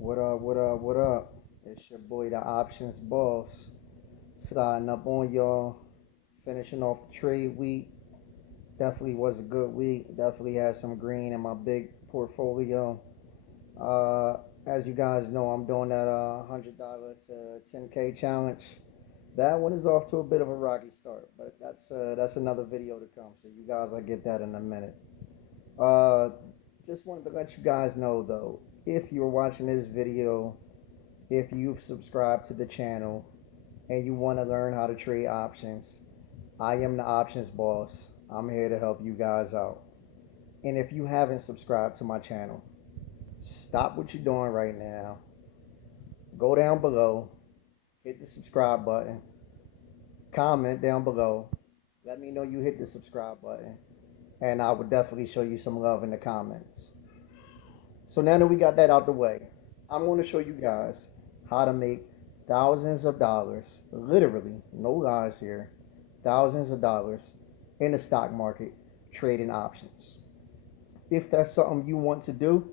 What up, what up, what up? It's your boy, the Options Boss, sliding up on y'all, finishing off the trade week. Definitely was a good week. Definitely had some green in my big portfolio. Uh, as you guys know, I'm doing that $100 to 10K challenge. That one is off to a bit of a rocky start, but that's another video to come. So you guys, I get that in a minute. Uh, just wanted to let you guys know though, if you're watching this video, if you've subscribed to the channel and you want to learn how to trade options, I am the options boss. I'm here to help you guys out. And if you haven't subscribed to my channel, stop what you're doing right now. Go down below, hit the subscribe button, comment down below. Let me know you hit the subscribe button, and I would definitely show you some love in the comments. So now that we got that out the way, I'm going to show you guys how to make thousands of dollars, literally, no lies here, thousands of dollars in the stock market trading options. If that's something you want to do,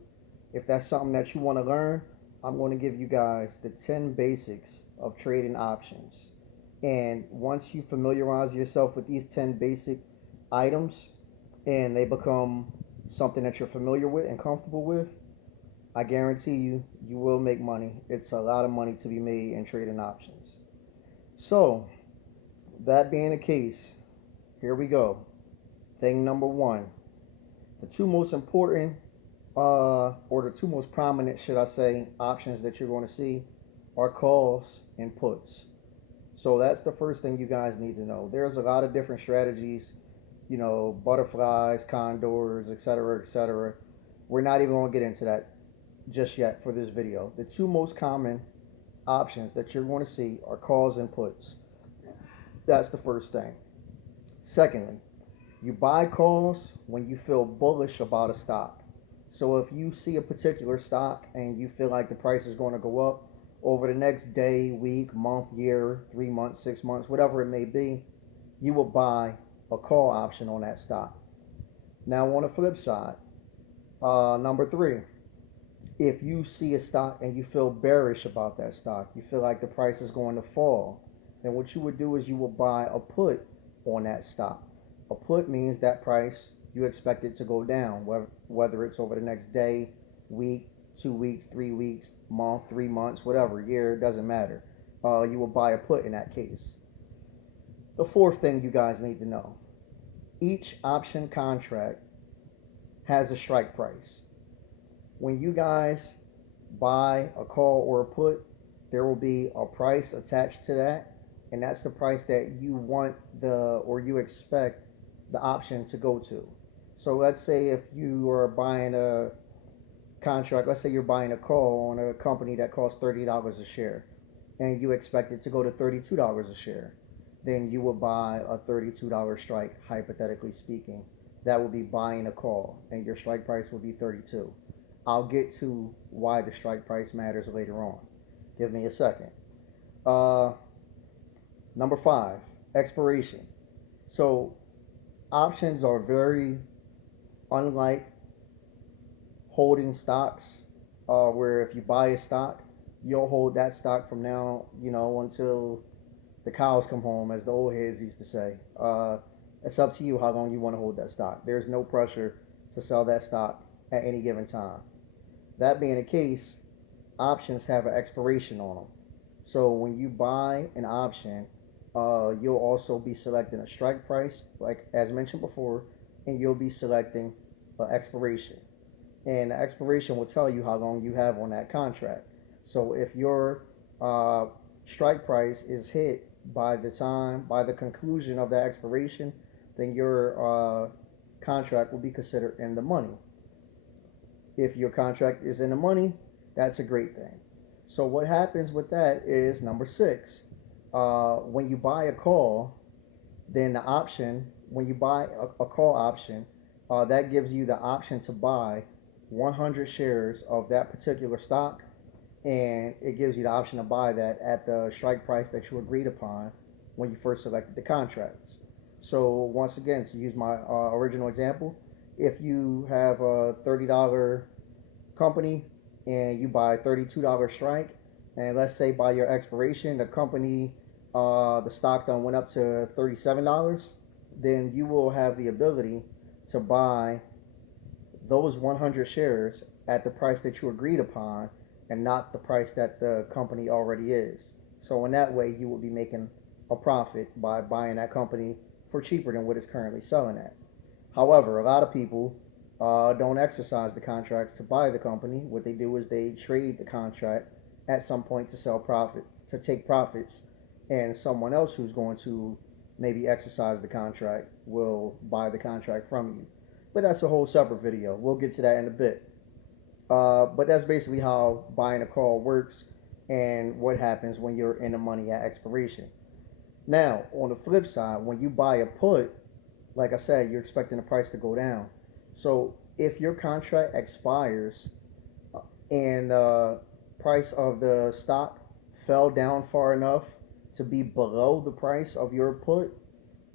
if that's something that you want to learn, I'm going to give you guys the 10 basics of trading options. And once you familiarize yourself with these 10 basic items and they become something that you're familiar with and comfortable with, I guarantee you, you will make money. It's a lot of money to be made in trading options. So, that being the case, here we go. Thing number one. The two most important, or the two most prominent, should I say, options that you're going to see are calls and puts. So that's the first thing you guys need to know. There's a lot of different strategies, butterflies, condors, etc., etc. We're not even going to get into that just yet for this video. The two most common options that you're going to see are calls and puts. That's the first thing. Secondly, you buy calls when you feel bullish about a stock. So if you see a particular stock and you feel like the price is going to go up over the next day, week, month, year, 3 months, 6 months, whatever it may be, you will buy a call option on that stock. Now on the flip side, number three, if you see a stock and you feel bearish about that stock, you feel like the price is going to fall, then what you would do is you will buy a put on that stock. A put means that price you expect it to go down, whether it's over the next day, week, 2 weeks, 3 weeks, month, 3 months, whatever, year, it doesn't matter. You will buy a put in that case. The fourth thing you guys need to know, each option contract has a strike price. When you guys buy a call or a put, there will be a price attached to that, and that's the price that you want or you expect the option to go to. So let's say if you are buying a contract, let's say you're buying a call on a company that costs $30 a share, and you expect it to go to $32 a share, then you will buy a $32 strike, hypothetically speaking. That will be buying a call, and your strike price will be 32. I'll get to why the strike price matters later on. Give me a second. Uh, Number five, expiration. So options are very unlike holding stocks, where if you buy a stock, you'll hold that stock from now, until the cows come home, as the old heads used to say. It's up to you how long you want to hold that stock. There's no pressure to sell that stock at any given time. That being the case, options have an expiration on them. So when you buy an option, you'll also be selecting a strike price, like as mentioned before, and you'll be selecting an expiration. And the expiration will tell you how long you have on that contract. So if your uh, strike price is hit by the conclusion of that expiration, then your contract will be considered in the money. If your contract is in the money, that's a great thing. So what happens with that is number six. When you buy a call, then the option, when you buy a call option, that gives you the option to buy 100 shares of that particular stock, and it gives you the option to buy that at the strike price that you agreed upon when you first selected the contracts. So once again, to use my original example, if you have a $30 company and you buy $32 strike, and let's say by your expiration, the company, the stock done went up to $37, then you will have the ability to buy those 100 shares at the price that you agreed upon and not the price that the company already is. So in that way, you will be making a profit by buying that company for cheaper than what it's currently selling at. However, a lot of people don't exercise the contracts to buy the company. What they do is they trade the contract at some point to sell profit, to take profits, and someone else who's going to maybe exercise the contract will buy the contract from you. But that's a whole separate video. We'll get to that in a bit. But that's basically how buying a call works and what happens when you're in the money at expiration. Now, on the flip side, when you buy a put, like I said, you're expecting the price to go down. So if your contract expires and the price of the stock fell down far enough to be below the price of your put,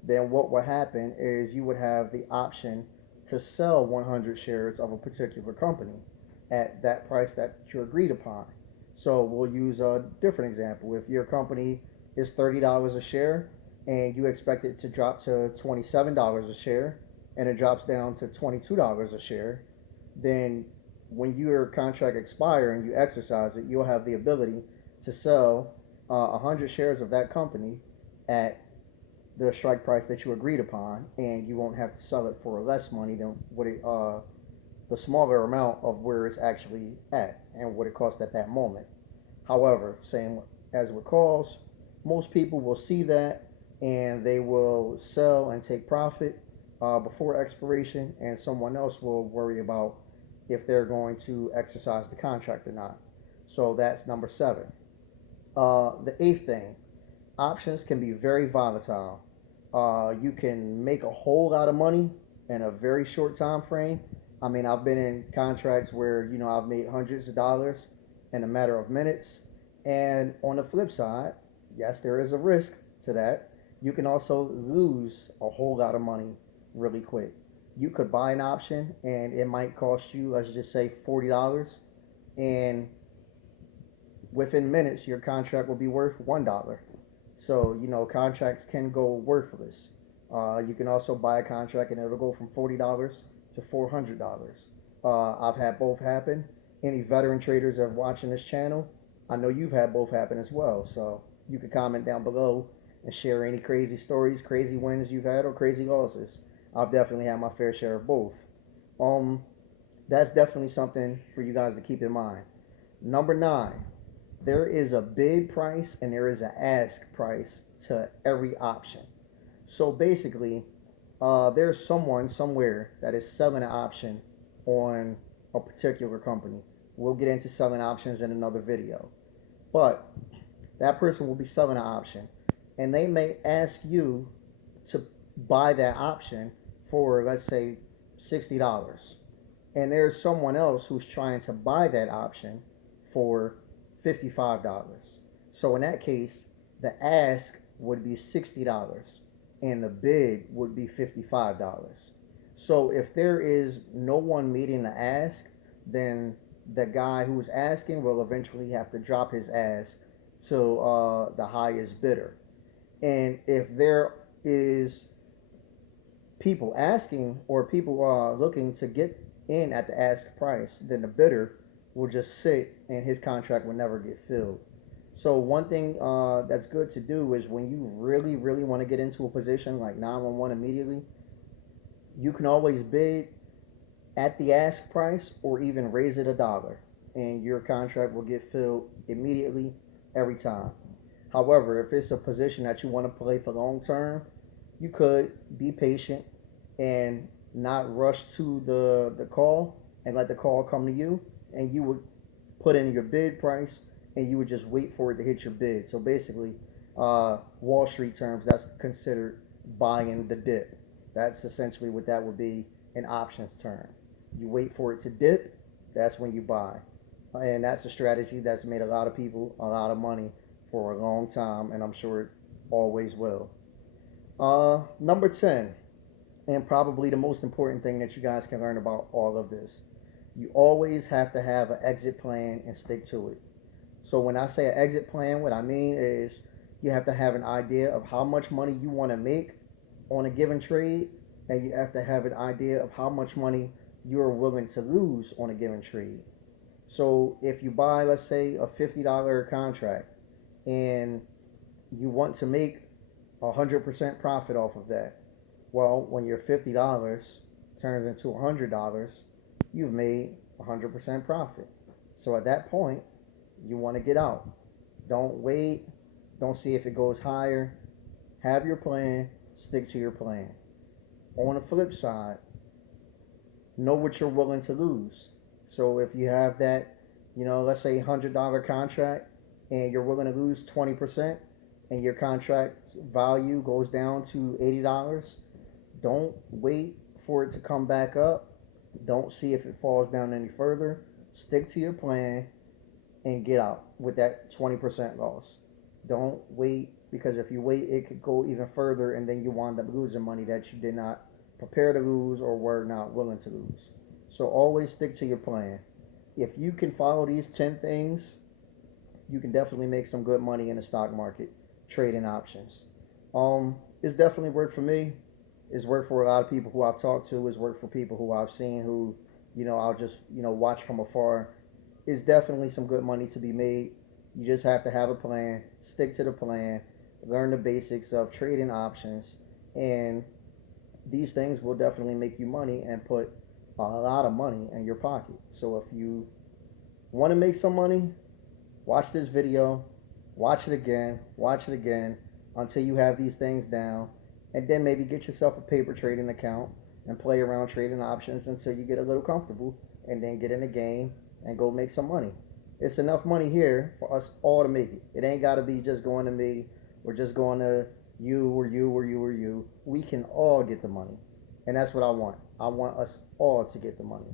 then what would happen is you would have the option to sell 100 shares of a particular company at that price that you agreed upon. So we'll use a different example. If your company is $30 a share and you expect it to drop to $27 a share and it drops down to $22 a share, then when your contract expires and you exercise it, you'll have the ability to sell 100 shares of that company at the strike price that you agreed upon, and you won't have to sell it for less money than what it the smaller amount of where it's actually at and what it cost at that moment. However, same as with calls, most people will see that and they will sell and take profit before expiration, and someone else will worry about if they're going to exercise the contract or not. So that's number 7. The 8th thing, options can be very volatile. You can make a whole lot of money in a very short time frame. I mean, I've been in contracts where, I've made hundreds of dollars in a matter of minutes. And on the flip side, yes, there is a risk to that. You can also lose a whole lot of money really quick. You could buy an option and it might cost you, let's just say, $40. And within minutes, your contract will be worth $1. So, contracts can go worthless. You can also buy a contract and it'll go from $40 to $400. I've had both happen. Any veteran traders that are watching this channel, I know you've had both happen as well. So you can comment down below and share any crazy stories, crazy wins you've had, or crazy losses. I've definitely had my fair share of both. That's definitely something for you guys to keep in mind. Number 9, there is a bid price and there is an ask price to every option. So basically, there's someone somewhere that is selling an option on a particular company. We'll get into selling options in another video. But that person will be selling an option, and they may ask you to buy that option for, let's say, $60. And there's someone else who's trying to buy that option for $55. So in that case, the ask would be $60 and the bid would be $55. So if there is no one meeting the ask, then the guy who's asking will eventually have to drop his ask to the highest bidder. And if there is people asking or people looking to get in at the ask price, then the bidder will just sit and his contract will never get filled. So one thing that's good to do is when you really, really want to get into a position like 911 immediately, you can always bid at the ask price or even raise it $1, and your contract will get filled immediately every time. However, if it's a position that you want to play for long term, you could be patient and not rush to the call and let the call come to you, and you would put in your bid price and you would just wait for it to hit your bid. So basically, Wall Street terms, that's considered buying the dip. That's essentially what that would be in options term. You wait for it to dip, that's when you buy. And that's a strategy that's made a lot of people a lot of money for a long time, and I'm sure it always will. Number 10, and probably the most important thing that you guys can learn about all of this. You always have to have an exit plan and stick to it. So when I say an exit plan, what I mean is you have to have an idea of how much money you want to make on a given trade, and you have to have an idea of how much money you're willing to lose on a given trade. So if you buy, let's say, a $50 contract and you want to make 100% profit off of that, well, when your $50 turns into $100, you've made 100% profit. So at that point, you want to get out. Don't wait. Don't see if it goes higher. Have your plan. Stick to your plan. On the flip side, know what you're willing to lose. So if you have that, let's say $100 contract and you're willing to lose 20% and your contract value goes down to $80, don't wait for it to come back up. Don't see if it falls down any further. Stick to your plan and get out with that 20% loss. Don't wait, because if you wait, it could go even further and then you wind up losing money that you did not prepare to lose or were not willing to lose. So always stick to your plan. If you can follow these 10 things, you can definitely make some good money in the stock market trading options. It's definitely worked for me. It's worked for a lot of people who I've talked to. It's worked for people who I've seen who, I'll just, watch from afar. It's definitely some good money to be made. You just have to have a plan, stick to the plan, learn the basics of trading options, and these things will definitely make you money and put a lot of money in your pocket. So if you want to make some money, watch this video, watch it again until you have these things down, and then maybe get yourself a paper trading account and play around trading options until you get a little comfortable, and then get in the game and go make some money. It's enough money here for us all to make it. It ain't got to be just going to me or just going to you or you or you or you. We can all get the money. And that's what I want. I want us all to get the money.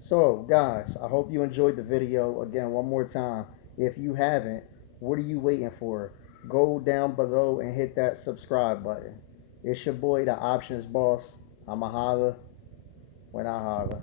So, guys, I hope you enjoyed the video. Again, one more time. If you haven't, what are you waiting for? Go down below and hit that subscribe button. It's your boy, the Options Boss. I'ma holla when I holla.